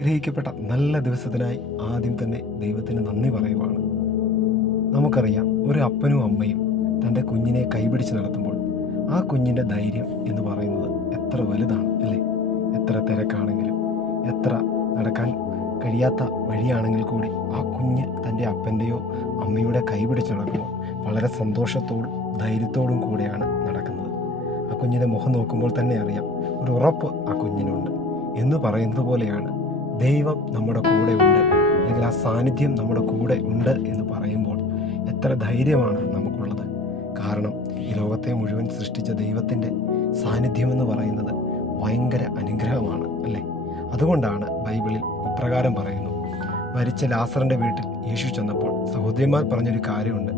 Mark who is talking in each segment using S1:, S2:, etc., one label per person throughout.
S1: ഗ്രഹിക്കപ്പെട്ട നല്ല ദിവസത്തിനായി ആദ്യം തന്നെ ദൈവത്തിന് നന്ദി പറയുവാണ്. നമുക്കറിയാം ഒരു അപ്പനും അമ്മയും തന്റെ കുഞ്ഞിനെ കൈപിടിച്ച് നടത്തുമ്പോൾ ആ കുഞ്ഞിന്റെ ധൈര്യം എന്ന് പറയുന്നത് എത്ര വലുതാണ് അല്ലേ? എത്ര തിരക്കാണെങ്കിലും എത്ര നടക്കാൻ കഴിയാത്ത വഴിയാണെങ്കിൽ കൂടി ആ കുഞ്ഞ് തന്റെ അപ്പന്റെയോ അമ്മയുടെ കൈപിടിച്ച് നടക്കുമ്പോൾ വളരെ സന്തോഷത്തോടും ധൈര്യത്തോടും കൂടെയാണ് നടക്കുന്നത്. ആ കുഞ്ഞിന്റെ മുഖം നോക്കുമ്പോൾ തന്നെ അറിയാം ഒരു ഉറപ്പ് ആ കുഞ്ഞിനുണ്ട് എന്ന് പറയുന്നത് പോലെയാണ് ദൈവം നമ്മുടെ കൂടെ ഉണ്ട്. അല്ലെങ്കിൽ ആ സാന്നിധ്യം നമ്മുടെ കൂടെ ഉണ്ട് എന്ന് പറയുമ്പോൾ എത്ര ധൈര്യമാണ് നമുക്കുള്ളത്. കാരണം ഈ ലോകത്തെ മുഴുവൻ സൃഷ്ടിച്ച ദൈവത്തിന്റെ സാന്നിധ്യം എന്ന് പറയുന്നത് ഭയങ്കര അനുഗ്രഹമാണ് അല്ലേ? അതുകൊണ്ടാണ് ബൈബിളിൽ ഇപ്രകാരം പറയുന്നു. മരിച്ച ലാസറിന്റെ വീട്ടിൽ യേശു ചെന്നപ്പോൾ സഹോദരിമാർ പറഞ്ഞൊരു കാര്യമുണ്ട്.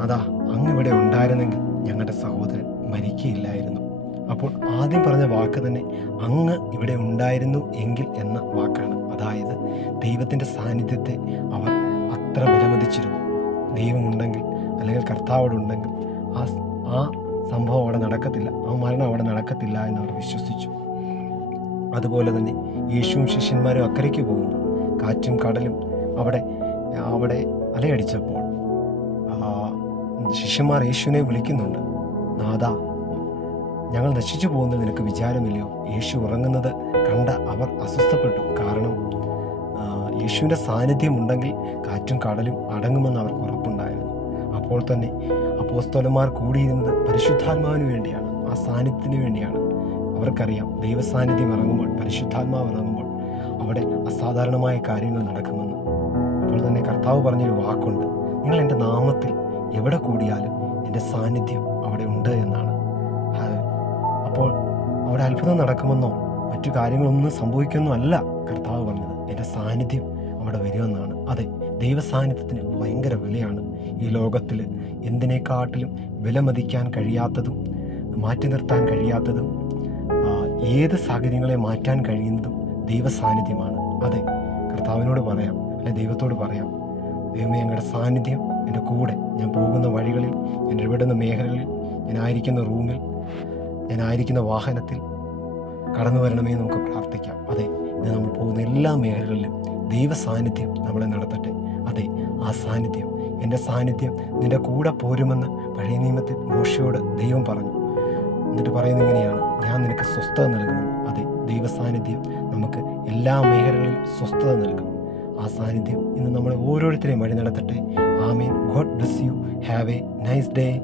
S1: അതാ അങ്ങ് ഇവിടെ ഉണ്ടായിരുന്നെങ്കിൽ ഞങ്ങളുടെ സഹോദരൻ മരിക്കുകയില്ലായിരുന്നു അപ്പോൾ ആദ്യം പറഞ്ഞ വാക്ക് തന്നെ അങ്ങ് ഇവിടെ ഉണ്ടായിരുന്നു എങ്കിൽ എന്ന വാക്കാണ്. അതായത് ദൈവത്തിന്റെ സാന്നിധ്യത്തെ അവർ അത്ര വിലമതിച്ചിരുന്നു. ദൈവമുണ്ടെങ്കിൽ അല്ലെങ്കിൽ കർത്താവോടുണ്ടെങ്കിൽ ആ ആ സംഭവം അവിടെ നടക്കത്തില്ല ആ മരണം അവിടെ നടക്കത്തില്ല എന്ന് അവർ വിശ്വസിച്ചു. അതുപോലെ തന്നെ യേശുവും ശിഷ്യന്മാരും അക്കരയ്ക്ക് പോകുമ്പോൾ കാറ്റും കടലും അവിടെ അവിടെ അലയടിച്ചപ്പോൾ ശിഷ്യന്മാർ യേശുവിനെ വിളിക്കുന്നുണ്ട്. നാദാ ഞങ്ങൾ നശിച്ചു പോകുന്ന നിനക്ക് വിചാരമില്ലയോ? യേശു ഉറങ്ങുന്നത് കണ്ട അവർ അസ്വസ്ഥപ്പെട്ടു. കാരണം യേശുവിന്റെ സാന്നിധ്യം ഉണ്ടെങ്കിൽ കാറ്റും കടലും അടങ്ങുമെന്ന് അവർക്ക് ഉറപ്പുണ്ടായിരുന്നു. അപ്പോൾ തന്നെ അപ്പോസ്തോലന്മാർ കൂടിയിരുന്നത് പരിശുദ്ധാത്മാവിന് വേണ്ടിയാണ്. ആ സാന്നിധ്യത്തിന് വേണ്ടിയാണ്. അവർക്കറിയാം ദൈവസാന്നിധ്യം ഇറങ്ങുമ്പോൾ പരിശുദ്ധാത്മാവ് ഇറങ്ങുമ്പോൾ അവിടെ അസാധാരണമായ കാര്യങ്ങൾ നടക്കുമെന്ന്. അപ്പോൾ തന്നെ കർത്താവ് പറഞ്ഞൊരു വാക്കുണ്ട്. നിങ്ങൾ എന്റെ നാമത്തിൽ എവിടെ കൂടിയാലും എന്റെ സാന്നിധ്യം അവിടെ ഉണ്ട് എന്നാണ്. അപ്പോൾ അവിടെ അത്ഭുതം നടക്കുമെന്നോ മറ്റു കാര്യങ്ങളൊന്നും സംഭവിക്കുമെന്നോ അല്ല കർത്താവ് പറഞ്ഞത്. എന്റെ സാന്നിധ്യം അവിടെ വരുമെന്നാണ്. അതെ ദൈവസാന്നിധ്യത്തിന് ഭയങ്കര വിലയാണ്. ഈ ലോകത്തിൽ എന്തിനേക്കാട്ടിലും വിലമതിക്കാൻ കഴിയാത്തതും മാറ്റി നിർത്താൻ കഴിയാത്തതും ഏത് സാഹചര്യങ്ങളെ മാറ്റാൻ കഴിയുന്നതും ദൈവസാന്നിധ്യമാണ്. അതെ കർത്താവിനോട് പറയാം അല്ലെ ദൈവത്തോട് പറയാം ദൈവമേ ഞങ്ങളുടെ സാന്നിധ്യം എന്റെ കൂടെ. ഞാൻ പോകുന്ന വഴികളിൽ ഞാൻ ഇടപെടുന്ന മേഖലകളിൽ ഞാൻ ആയിരിക്കുന്ന റൂമിൽ ഞാൻ ആയിരിക്കുന്ന വാഹനത്തിൽ കടന്നു വരണമേ നമുക്ക് പ്രാർത്ഥിക്കാം. അതെ ഇന്ന് നമ്മൾ പോകുന്ന എല്ലാ മേഖലകളിലും ദൈവ സാന്നിധ്യം നമ്മളെ നടത്തട്ടെ. അതെ ആ സാന്നിധ്യം എന്റെ സാന്നിധ്യം നിന്റെ കൂടെ പോരുമെന്ന് പഴയ നിയമത്തിൽ മോശയോട് ദൈവം പറഞ്ഞു. എന്നിട്ട് പറയുന്നത് ഇങ്ങനെയാണ് ഞാൻ നിനക്ക് സ്വസ്ഥത നൽകുമെന്ന് അതെ ദൈവ സാന്നിധ്യം നമുക്ക് എല്ലാ മേഖലകളിലും സ്വസ്ഥത നൽകും. ആ സാന്നിധ്യം ഇന്ന് നമ്മളെ ഓരോരുത്തരെയും വഴി നടത്തട്ടെ. ആമീൻ. God bless you. Have a nice day.